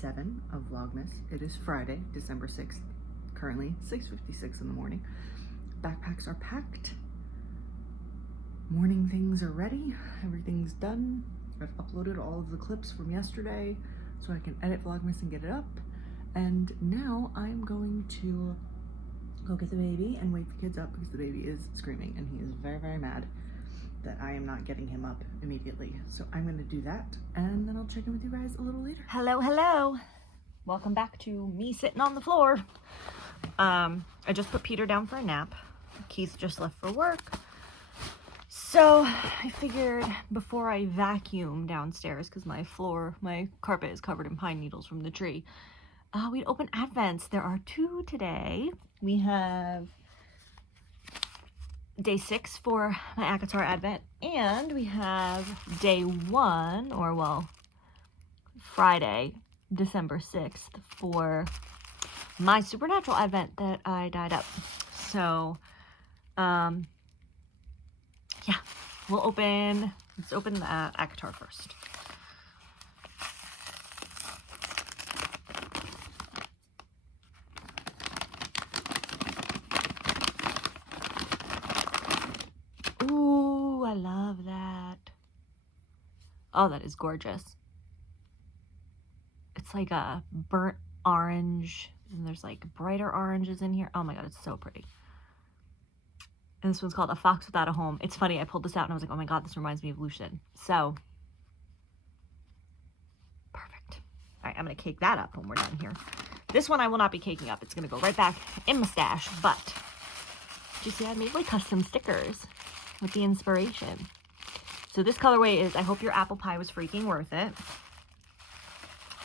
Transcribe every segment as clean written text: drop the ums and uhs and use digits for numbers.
7 of Vlogmas. It is Friday, December 6th, currently 6:56 in the morning. Backpacks are packed. Morning things are ready. Everything's done. I've uploaded all of the clips from yesterday so I can edit Vlogmas and get it up. And now I'm going to go get the baby and wake the kids up because the baby is screaming and he is very, very mad that I am not getting him up immediately. So I'm going to do that and then I'll check in with you guys a little later. Hello. Welcome back to me sitting on the floor. I just put Peter down for a nap. Keith just left for work. So I figured before I vacuum downstairs, because my carpet is covered in pine needles from the tree, we'd open Advents. There are 2 today. We have day 6 for my ACOTAR Advent, and we have day 1, or well, Friday, December 6th, for my Supernatural Advent that I dyed up. So, yeah, let's open the ACOTAR first. Ooh, I love that. Oh, that is gorgeous. It's like a burnt orange, and there's like brighter oranges in here. Oh my god, it's so pretty. And this one's called A Fox Without a Home. It's funny, I pulled this out and I was like, oh my god, this reminds me of Lucian. So, perfect. All right, I'm going to cake that up when we're done here. This one I will not be caking up. It's going to go right back in my stash. But, did you see I made like custom stickers with the inspiration? So this colorway is I Hope Your Apple Pie Was Freaking Worth It.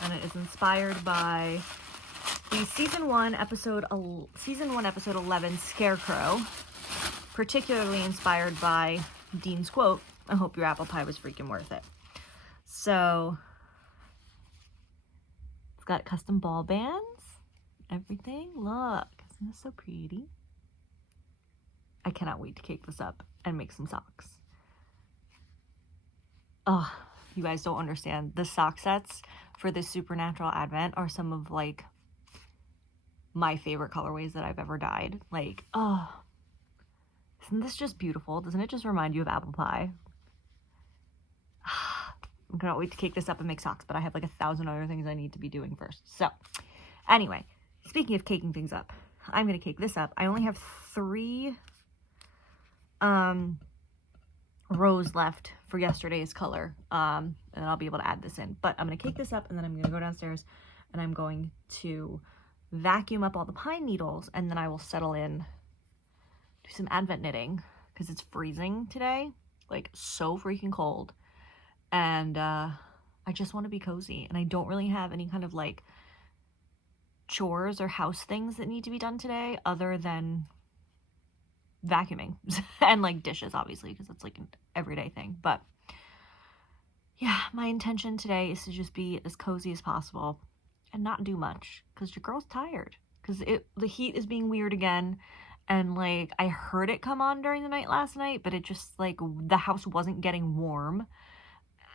And it is inspired by the season 1 episode 11 Scarecrow, particularly inspired by Dean's quote, I hope your apple pie was freaking worth it. So it's got custom ball bands, everything. Look, isn't this so pretty? I cannot wait to cake this up and make some socks. Oh, you guys don't understand. The sock sets for this Supernatural Advent are some of like my favorite colorways that I've ever dyed. Like, oh, isn't this just beautiful? Doesn't it just remind you of apple pie? I cannot wait to cake this up and make socks, but I have like 1,000 other things I need to be doing first. So anyway, speaking of caking things up, I'm going to cake this up. I only have 3 rows left for yesterday's color, and then I'll be able to add this in. But I'm going to cake this up, and then I'm going to go downstairs, and I'm going to vacuum up all the pine needles, and then I will settle in, do some Advent knitting, because it's freezing today, like so freaking cold, and I just want to be cozy, and I don't really have any kind of like chores or house things that need to be done today, other than vacuuming and like dishes, obviously, because it's like an everyday thing. But yeah, my intention today is to just be as cozy as possible and not do much, because your girl's tired, because the heat is being weird again, and like I heard it come on during the night last night, but it just like the house wasn't getting warm,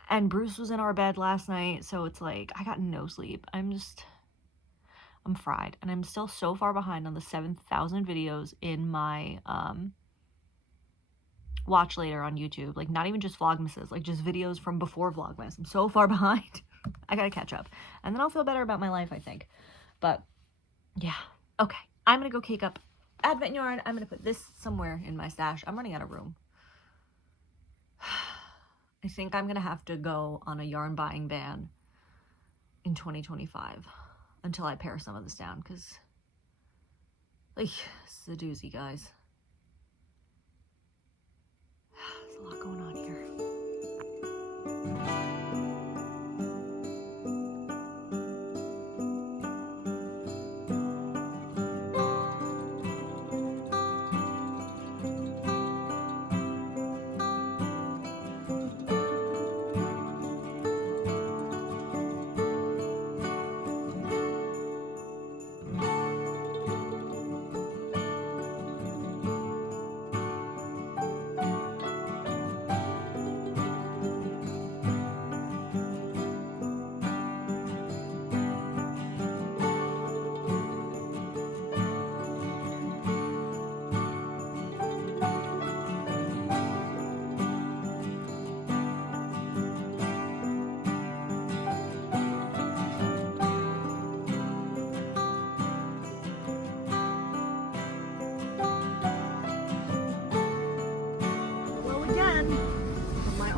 and Bruce was in our bed last night, so it's like I got no sleep. I'm fried, and I'm still so far behind on the 7,000 videos in my watch later on YouTube. Like, not even just Vlogmases, like just videos from before Vlogmas. I'm so far behind. I gotta catch up, and then I'll feel better about my life, I think. But yeah, okay, I'm gonna go cake up Advent yarn. I'm gonna put this somewhere in my stash. I'm running out of room. I think I'm gonna have to go on a yarn buying ban in 2025 until I pare some of this down, because like, it's a doozy, guys. There's a lot going on here.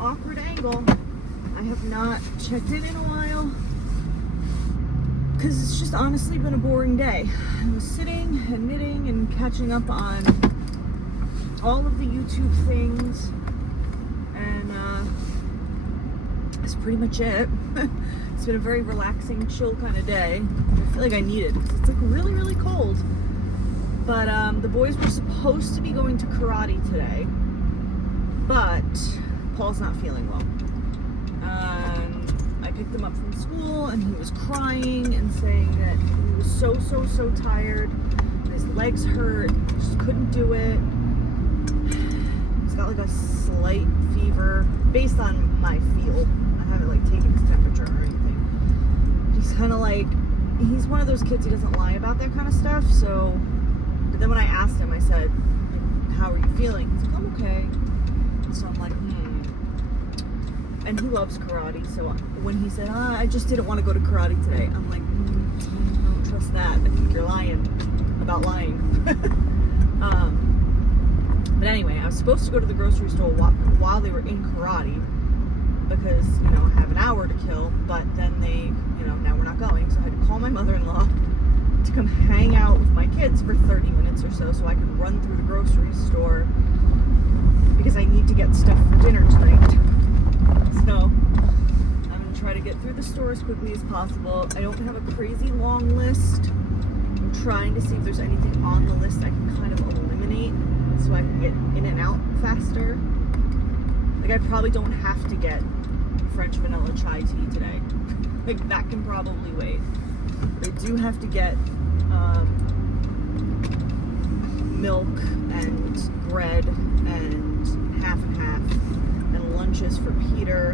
awkward angle. I have not checked in a while because it's just honestly been a boring day. I was sitting and knitting and catching up on all of the YouTube things, and that's pretty much it. It's been a very relaxing, chill kind of day. I feel like I need it because it's like really, really cold. But the boys were supposed to be going to karate today, but Paul's not feeling well. I picked him up from school and he was crying and saying that he was so tired. His legs hurt, just couldn't do it. He's got like a slight fever based on my feel. I haven't like taken his temperature or anything. He's kind of like, he's one of those kids who doesn't lie about that kind of stuff. So, but then when I asked him, I said, how are you feeling? He's like, I'm okay. So I'm like, And he loves karate, so when he said, I just didn't want to go to karate today, I'm like, I don't trust that. I think you're lying about lying. But anyway, I was supposed to go to the grocery store while they were in karate because, you know, I have an hour to kill, but then they, you know, now we're not going, so I had to call my mother-in-law to come hang out with my kids for 30 minutes or so I can run through the grocery store because I need to get stuff for dinner tonight. So I'm going to try to get through the store as quickly as possible. I don't have a crazy long list. I'm trying to see if there's anything on the list I can kind of eliminate so I can get in and out faster. Like, I probably don't have to get French vanilla chai tea today. Like, that can probably wait. But I do have to get milk and bread and half and half and lunches for Peter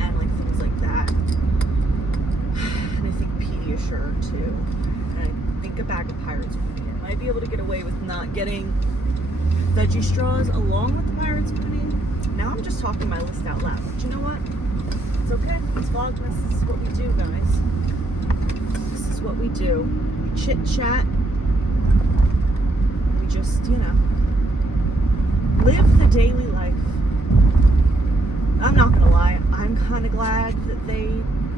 and like things like that. And I think Pediasure too. And I think a bag of Pirates pudding. I might be able to get away with not getting veggie straws along with the Pirates pudding. Now I'm just talking my list out loud. But you know what? It's okay. It's Vlogmas. This is what we do, guys. This is what we do. We chit chat. We just, you know, live the daily life. I'm not gonna lie, I'm kind of glad that they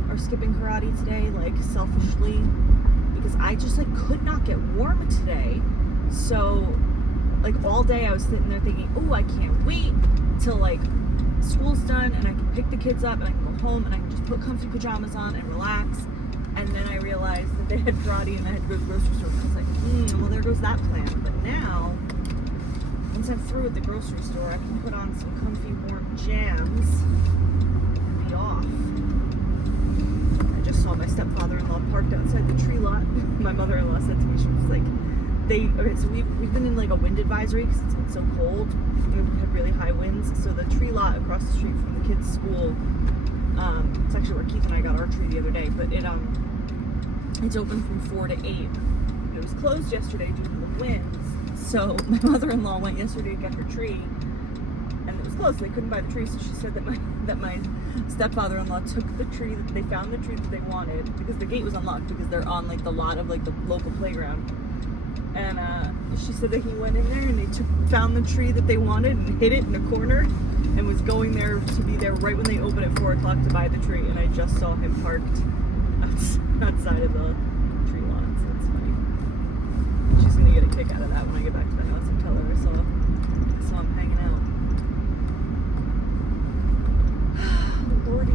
are skipping karate today, like selfishly, because I just like could not get warm today. So like all day I was sitting there thinking, oh, I can't wait till like school's done and I can pick the kids up and I can go home and I can just put comfy pajamas on and relax. And then I realized that they had karate and I had to go to the grocery store. I was like, well, there goes that plan. But now, once I'm through at the grocery store, I can put on some comfy warm jams and be off. I just saw my stepfather-in-law parked outside the tree lot. My mother-in-law said to me, she was like, so we've been in like a wind advisory because it's been so cold. We've had really high winds. So the tree lot across the street from the kids' school, it's actually where Keith and I got our tree the other day, but it's open from 4 to 8. It was closed yesterday due to the winds. So my mother-in-law went yesterday to get her tree, and it was closed. So they couldn't buy the tree. So she said that my stepfather-in-law took the tree. They found the tree that they wanted because the gate was unlocked because they're on like the lot of like the local playground. And she said that he went in there and they found the tree that they wanted and hid it in a corner and was going there to be there right when they opened at 4 o'clock to buy the tree. And I just saw him parked outside of the tree lot, so it's funny. She's gonna get a kick out of that when I get back to the house and tell her I saw him hanging out. Lordy.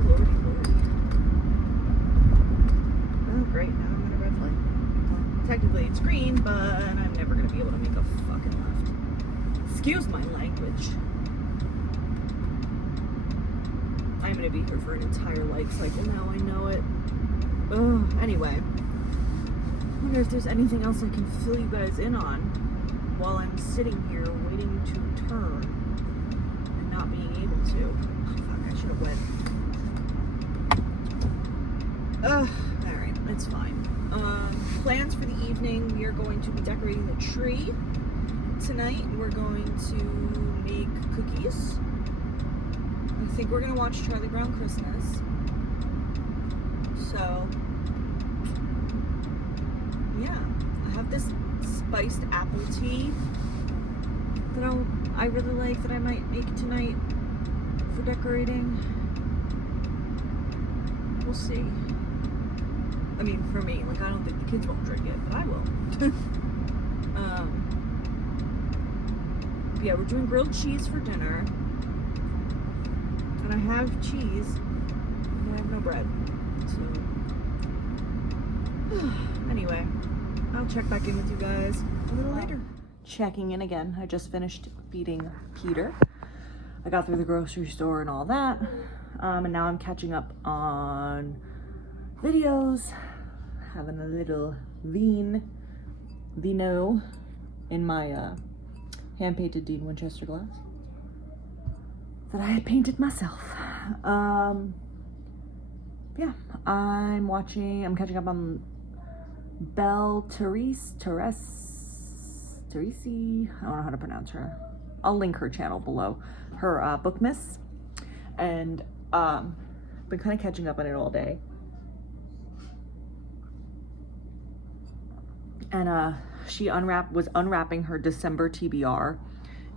Oh, great, now I'm at a red light. Well, technically it's green, but I'm never gonna be able to make a fucking left. Excuse my language. I'm gonna be here for an entire life cycle now, I know it. Ugh, anyway. I wonder if there's anything else I can fill you guys in on while I'm sitting here waiting to turn and not being able to. Oh, fuck, I should have went. Alright, it's fine. Plans for the evening, we are going to be decorating the tree tonight. We're going to make cookies. I think we're going to watch Charlie Brown Christmas. So, yeah, I have this spiced apple tea that I really like that I might make tonight. for decorating. We'll see. I mean, for me, like, I don't think the kids won't drink it, but I will. Yeah, we're doing grilled cheese for dinner. And I have cheese, and I have no bread. So, anyway, I'll check back in with you guys a little later. Checking in again. I just finished feeding Peter. I got through the grocery store and all that. And now I'm catching up on videos, having a little vino in my hand-painted Dean Winchester glass that I had painted myself. Yeah, I'm catching up on Belle Therese, I don't know how to pronounce her. I'll link her channel below, her Bookmas, and been kind of catching up on it all day. And she was unwrapping her December TBR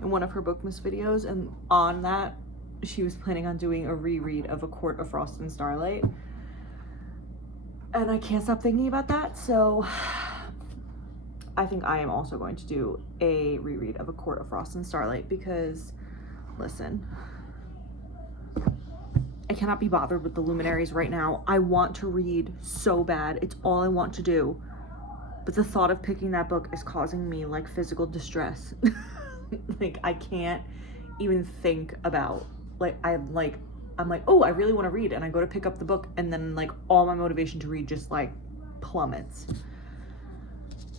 in one of her Bookmas videos, and on that she was planning on doing a reread of A Court of Frost and Starlight, and I can't stop thinking about that. So I think I am also going to do a reread of A Court of Frost and Starlight, because listen, I cannot be bothered with the luminaries right now. I want to read so bad. It's all I want to do. But the thought of picking that book is causing me like physical distress. Like, I can't even think about, like, I'm like, oh, I really want to read, and I go to pick up the book, and then like all my motivation to read just like plummets.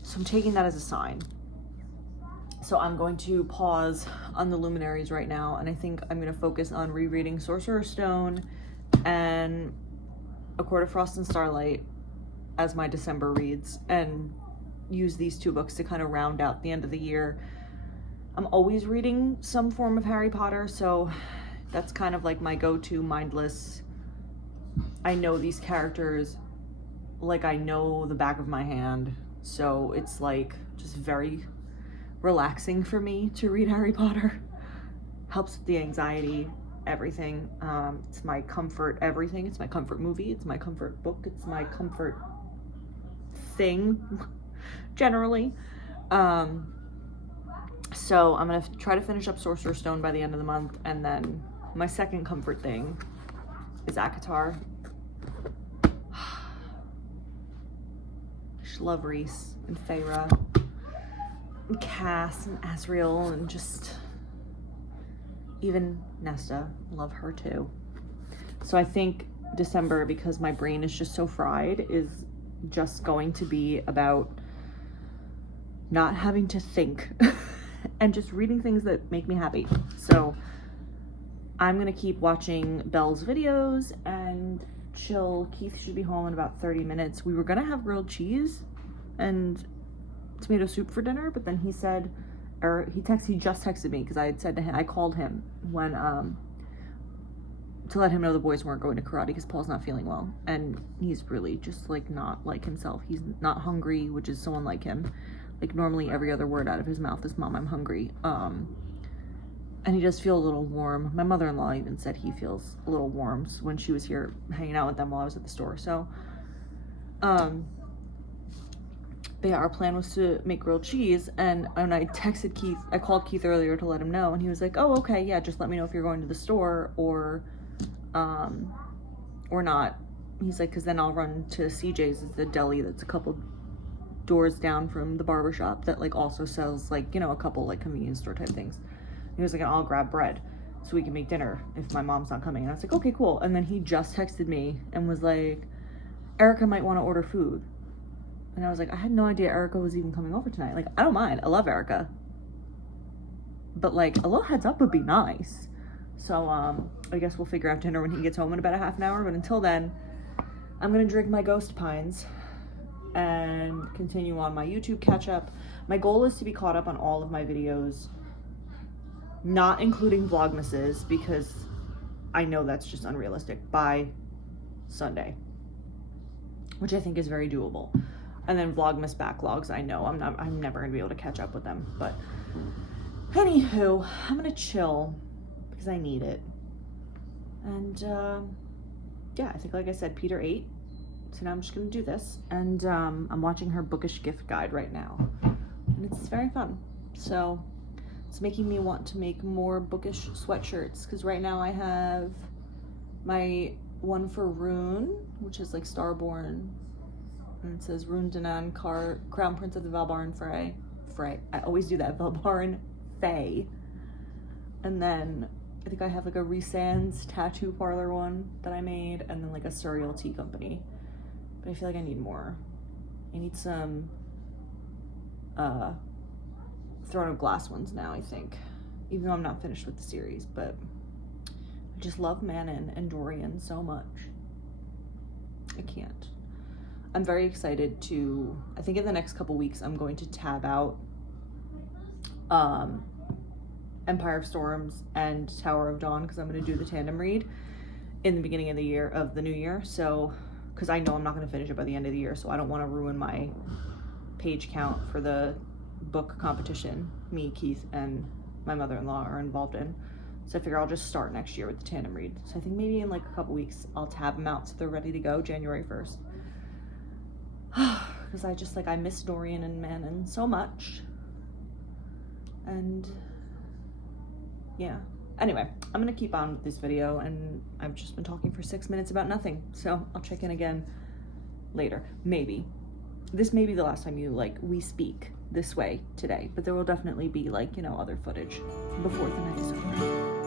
So I'm taking that as a sign. So I'm going to pause on the luminaries right now, and I think I'm going to focus on rereading Sorcerer's Stone and A Court of Frost and Starlight as my December reads, and use these two books to kind of round out the end of the year. I'm always reading some form of Harry Potter, so that's kind of like my go-to mindless. I know these characters like I know the back of my hand, so it's like just very relaxing for me to read Harry Potter. Helps with the anxiety, everything. It's my comfort everything. It's my comfort movie, it's my comfort book, it's my comfort thing generally. So I'm gonna try to finish up Sorcerer's Stone by the end of the month, and then my second comfort thing is ACOTAR. Just love Reese and Feyre and Cass and Asriel, and just even Nesta, love her too. So I think December, because my brain is just so fried, is just going to be about not having to think and just reading things that make me happy. So I'm gonna keep watching Belle's videos and chill. Keith should be home in about 30 minutes. We were gonna have grilled cheese and tomato soup for dinner, but then he said, or he just texted me, because I had said to him, I called him when to let him know the boys weren't going to karate because Paul's not feeling well, and he's really just like not like himself. He's not hungry, which is so unlike him. Like, normally every other word out of his mouth is "Mom, I'm hungry." And he does feel a little warm. My mother-in-law even said he feels a little warm when she was here hanging out with them while I was at the store. So but yeah, our plan was to make grilled cheese, and when I texted Keith, I called Keith earlier to let him know, and he was like, oh, okay, yeah, just let me know if you're going to the store or not. He's like, because then I'll run to CJ's, it's the deli that's a couple doors down from the barbershop that like also sells like, you know, a couple like convenience store type things. And he was like, I'll grab bread so we can make dinner if my mom's not coming. And I was like, okay, cool. And then he just texted me and was like, Erica might want to order food. And I was like, I had no idea Erica was even coming over tonight. Like, I don't mind, I love Erica, but like a little heads up would be nice. So I guess we'll figure out dinner when he gets home in about a half an hour. But until then, I'm gonna drink my Ghost Pines and continue on my YouTube catch up. My goal is to be caught up on all of my videos, not including Vlogmases, because I know that's just unrealistic, by Sunday, which I think is very doable. And then Vlogmas backlogs, I know I'm never gonna be able to catch up with them. But anywho, I'm gonna chill because I need it. And yeah, I think, like I said, Peter ate. So now I'm just gonna do this. And I'm watching her bookish gift guide right now. And it's very fun. So it's making me want to make more bookish sweatshirts, because right now I have my one for Rune, which is like Starborn, and it says Rune Danan, Crown Prince of the Valbarn Frey. I always do that, Valbarn Fae. And then I think I have like a Resands tattoo parlor one that I made, and then like a Surreal Tea Company. But I feel like I need more. I need some Throne of Glass ones now, I think. Even though I'm not finished with the series, but I just love Manon and Dorian so much. I can't. I'm very excited to, I think in the next couple weeks, I'm going to tab out Empire of Storms and Tower of Dawn, because I'm going to do the tandem read in the beginning of the year, of the new year. So, because I know I'm not going to finish it by the end of the year, so I don't want to ruin my page count for the book competition me, Keith, and my mother-in-law are involved in. So I figure I'll just start next year with the tandem read. So I think maybe in like a couple weeks I'll tab them out so they're ready to go January 1st. Because I just, like, I miss Dorian and Manon so much. And yeah. Anyway, I'm gonna keep on with this video, and I've just been talking for 6 minutes about nothing. So I'll check in again later. Maybe. This may be the last time we speak this way today, but there will definitely be, like, other footage before the night is over.